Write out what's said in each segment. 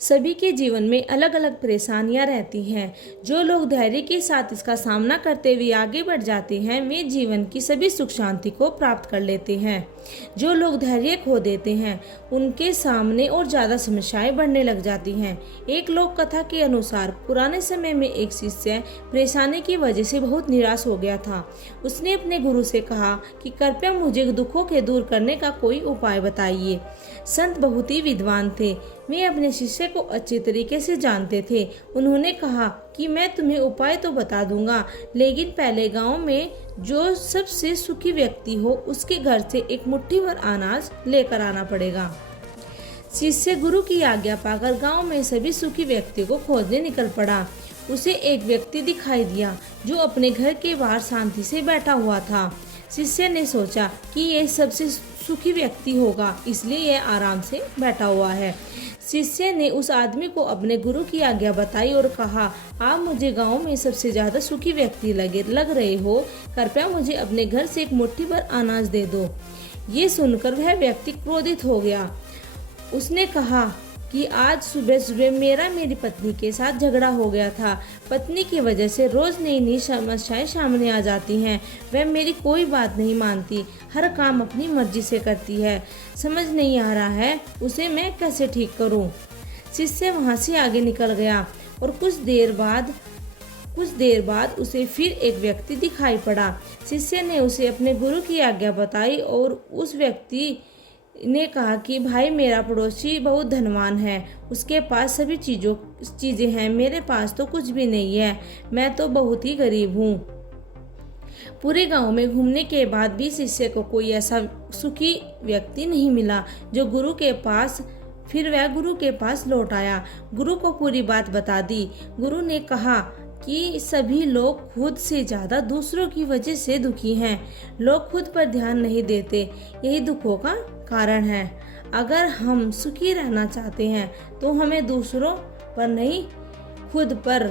सभी के जीवन में अलग अलग परेशानियां रहती हैं। जो लोग धैर्य के साथ इसका सामना करते हुए आगे बढ़ जाते हैं वे जीवन की सभी सुख शांति को प्राप्त कर लेते हैं। जो लोग धैर्य खो देते हैं उनके सामने और ज़्यादा समस्याएं बढ़ने लग जाती हैं। एक लोक कथा के अनुसार पुराने समय में एक शिष्य परेशानी की वजह से बहुत निराश हो गया था। उसने अपने गुरु से कहा कि कृपया मुझे दुखों के दूर करने का कोई उपाय बताइए। संत बहुत ही विद्वान थे। वे अपने शिष्य को अच्छे तरीके से जानते थे। उन्होंने कहा कि मैं तुम्हें उपाय तो बता दूंगा, लेकिन पहले गांव में जो सबसे सुखी व्यक्ति हो उसके घर से एक मुट्ठी भर अनाज लेकर आना पड़ेगा। शिष्य गुरु की आज्ञा पाकर गांव में सभी सुखी व्यक्ति को खोजने निकल पड़ा। उसे एक व्यक्ति दिखाई दिया जो अपने घर के बाहर शांति से बैठा हुआ था। शिष्य ने सोचा कि यह सबसे सुखी व्यक्ति होगा, इसलिए यह आराम से बैठा हुआ है। शिष्य ने उस आदमी को अपने गुरु की आज्ञा बताई और कहा, आप मुझे गांव में सबसे ज्यादा सुखी व्यक्ति लग रहे हो, कृपया मुझे अपने घर से एक मुट्ठी भर अनाज दे दो। ये सुनकर वह व्यक्ति क्रोधित हो गया। उसने कहा कि आज सुबह सुबह मेरी पत्नी के साथ झगड़ा हो गया था। पत्नी की वजह से रोज नई नई समस्याएं सामने आ जाती हैं। वह मेरी कोई बात नहीं मानती, हर काम अपनी मर्जी से करती है। समझ नहीं आ रहा है उसे मैं कैसे ठीक करूं। शिष्य वहां से आगे निकल गया और कुछ देर बाद उसे फिर एक व्यक्ति दिखाई पड़ा। शिष्य ने उसे अपने गुरु की आज्ञा बताई और उस व्यक्ति ने कहा कि भाई, मेरा पड़ोसी बहुत धनवान है, उसके पास सभी चीज़ें हैं, मेरे पास तो कुछ भी नहीं है, मैं तो बहुत ही गरीब हूँ। पूरे गांव में घूमने के बाद भी शिष्य को कोई ऐसा सुखी व्यक्ति नहीं मिला जो गुरु के पास लौट आया। गुरु को पूरी बात बता दी। गुरु ने कहा कि सभी लोग खुद से ज्यादा दूसरों की वजह से दुखी हैं। लोग खुद पर ध्यान नहीं देते, यही दुखों का कारण है। अगर हम सुखी रहना चाहते हैं तो हमें दूसरों पर नहीं, खुद पर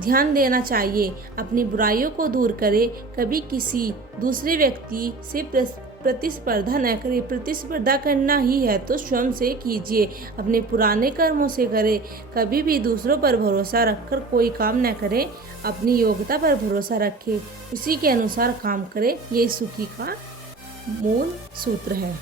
ध्यान देना चाहिए। अपनी बुराइयों को दूर करें। कभी किसी दूसरे व्यक्ति से प्रतिस्पर्धा न करें। प्रतिस्पर्धा करना ही है तो स्वयं से कीजिए, अपने पुराने कर्मों से करें। कभी भी दूसरों पर भरोसा रखकर कोई काम न करें। अपनी योग्यता पर भरोसा रखें, उसी के अनुसार काम करें। ये सुखी का मूल सूत्र है।